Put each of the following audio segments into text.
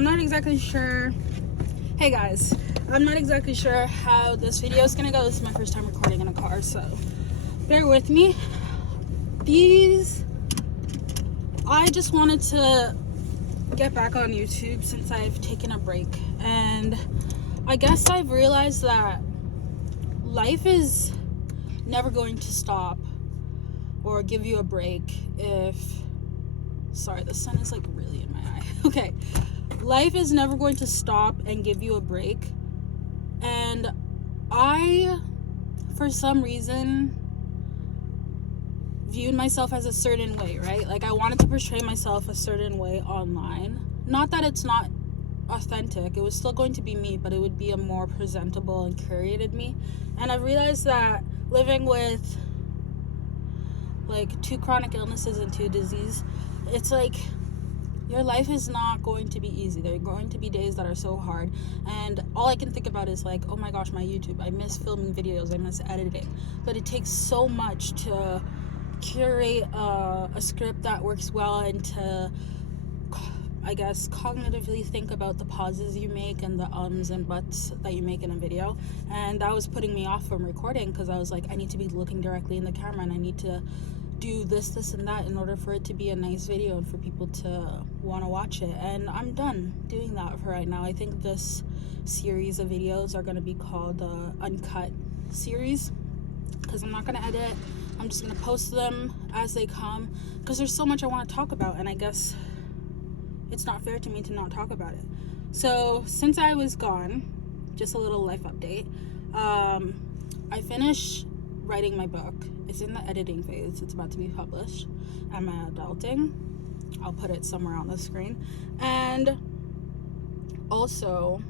I'm not exactly sure. Hey guys, I'm not exactly sure how this video is gonna go. This is my first time recording in a car, so bear with me. I just wanted to get back on YouTube since I've taken a break, and I guess I've realized that life is never going to stop or give you a break sorry, the sun is like really in my eye. Okay, life is never going to stop and give you a break, and I, for some reason, viewed myself as a certain way, right? Like, I wanted to portray myself a certain way online. Not that it's not authentic, it was still going to be me, but it would be a more presentable and curated me. And I realized that living with like 2 chronic illnesses and 2 diseases, it's like your life is not going to be easy. There are going to be days that are so hard, and all I can think about is like, oh my gosh, my YouTube, I miss filming videos, I miss editing. But it takes so much to curate a script that works well, and to, I guess, cognitively think about the pauses you make and the ums and buts that you make in a video. And that was putting me off from recording, because I was like, I need to be looking directly in the camera, and I need to do this and that in order for it to be a nice video and for people to want to watch it. And I'm done doing that for right now. I think this series of videos are going to be called the Uncut series, because I'm not going to edit. I'm just going to post them as they come, because there's so much I want to talk about, and I guess it's not fair to me to not talk about it. So since I was gone, just a little life update. I finished writing my book. It's in the editing phase. It's about to be published. I'm adulting. I'll put it somewhere on the screen. And also,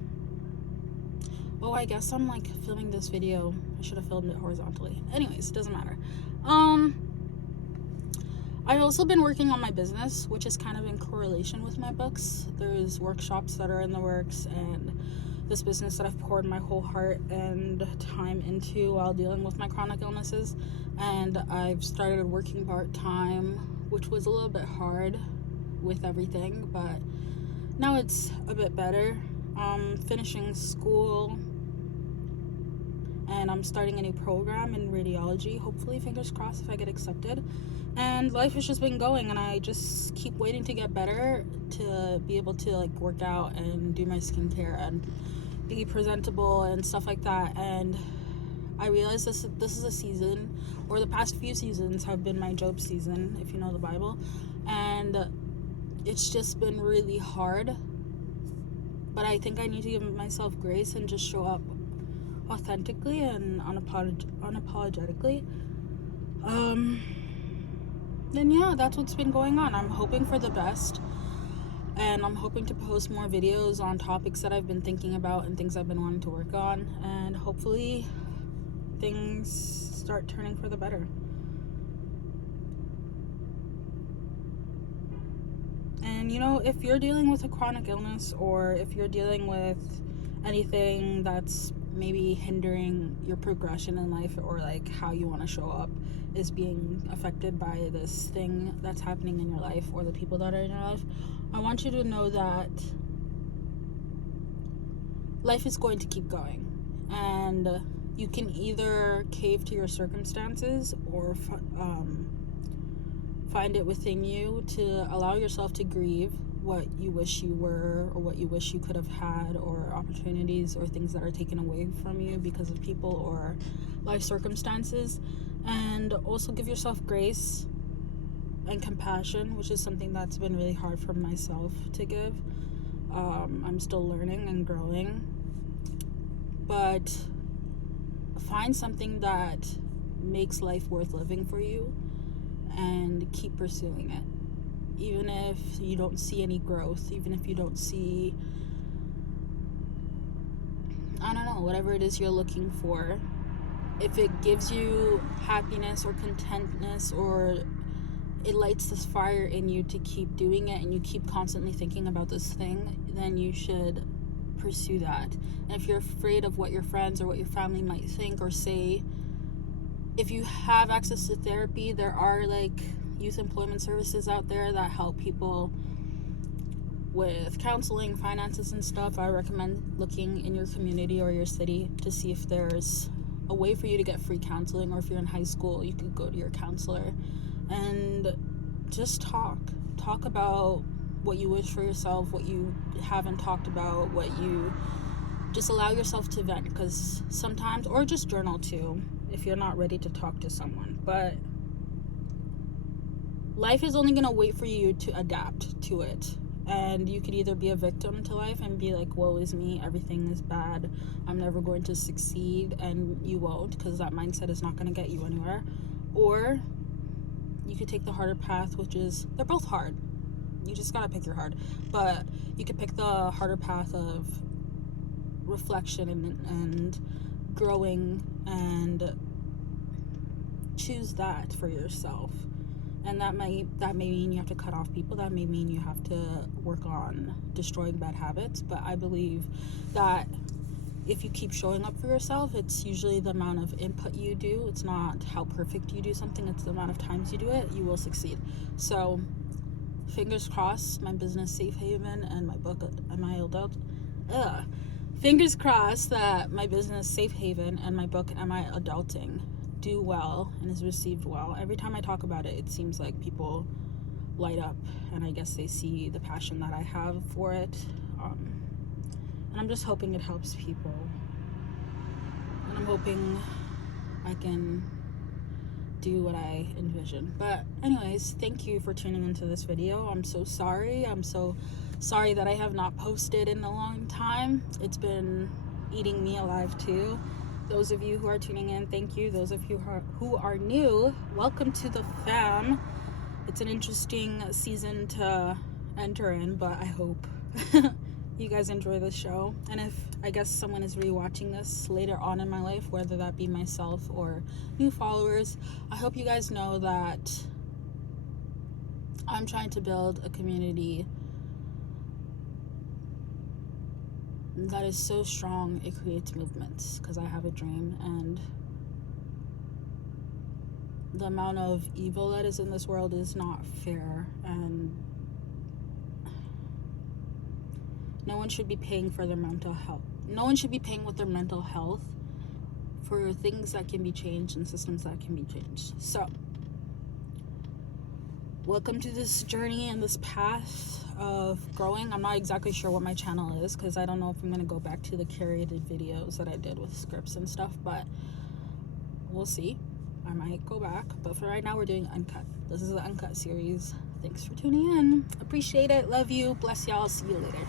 I guess I'm like filming this video. I should have filmed it horizontally. Anyways, it doesn't matter. I've also been working on my business, which is kind of in correlation with my books. There's workshops that are in the works, and this business that I've poured my whole heart and time into while dealing with my chronic illnesses. And I've started working part-time, which was a little bit hard with everything, but now it's a bit better. I'm finishing school, and I'm starting a new program in radiology. Hopefully, fingers crossed, if I get accepted. And life has just been going, and I just keep waiting to get better, to be able to like work out and do my skincare and be presentable and stuff like that. And I realized this is a season, or the past few seasons have been my Job season, if you know the Bible, and it's just been really hard. But I think I need to give myself grace and just show up authentically and unapologetically. And yeah, that's what's been going on. I'm hoping for the best, and I'm hoping to post more videos on topics that I've been thinking about and things I've been wanting to work on, and hopefully things start turning for the better. And if you're dealing with a chronic illness, or if you're dealing with anything that's maybe hindering your progression in life, or like how you want to show up is being affected by this thing that's happening in your life, or the people that are in your life, I want you to know that life is going to keep going, and you can either cave to your circumstances or find it within you to allow yourself to grieve what you wish you were, or what you wish you could have had, or opportunities or things that are taken away from you because of people or life circumstances, and also give yourself grace and compassion, which is something that's been really hard for myself to give. I'm still learning and growing, but find something that makes life worth living for you and keep pursuing it. Even if you don't see any growth, even if you don't see, I don't know, whatever it is you're looking for, if it gives you happiness or contentness, or it lights this fire in you to keep doing it, and you keep constantly thinking about this thing, then you should pursue that. And if you're afraid of what your friends or what your family might think or say, if you have access to therapy, there are like youth employment services out there that help people with counseling, finances, and stuff, I recommend looking in your community or your city to see if there's a way for you to get free counseling, or if you're in high school, you could go to your counselor and just talk about what you wish for yourself, what you haven't talked about, what you just allow yourself to vent, because sometimes, or just journal too if you're not ready to talk to someone. But life is only going to wait for you to adapt to it, and you could either be a victim to life and be like, woe is me, everything is bad, I'm never going to succeed, and you won't, because that mindset is not going to get you anywhere. Or you could take the harder path, which is, they're both hard, you just gotta pick your hard, but you could pick the harder path of reflection and growing, and choose that for yourself. And that may mean you have to cut off people, that may mean you have to work on destroying bad habits, but I believe that if you keep showing up for yourself, it's usually the amount of input you do, it's not how perfect you do something, it's the amount of times you do it, you will succeed. So fingers crossed, my business Safe Haven and my book fingers crossed that my business Safe Haven and my book Am I Adulting do well and is received well. Every time I talk about it, it seems like people light up, and I guess they see the passion that I have for it, and I'm just hoping it helps people, and I'm hoping I can do what I envision. But anyways, thank you for tuning into this video. I'm so sorry that I have not posted in a long time. It's been eating me alive too. Those of you who are tuning in, thank you. Those of you who are new, welcome to the fam. It's an interesting season to enter in, but I hope you guys enjoy this show. And if, I guess, someone is rewatching this later on in my life, whether that be myself or new followers, I hope you guys know that I'm trying to build a community that is so strong it creates movements, because I have a dream, and the amount of evil that is in this world is not fair, and no one should be paying for their mental health. No one should be paying with their mental health for things that can be changed and systems that can be changed. So welcome to this journey and this path of growing. I'm not exactly sure what my channel is, because I don't know if I'm going to go back to the curated videos that I did with scripts and stuff, but we'll see. I might go back, but for right now we're doing Uncut. This is the Uncut series. Thanks for tuning in. Appreciate it. Love you. Bless y'all. See you later.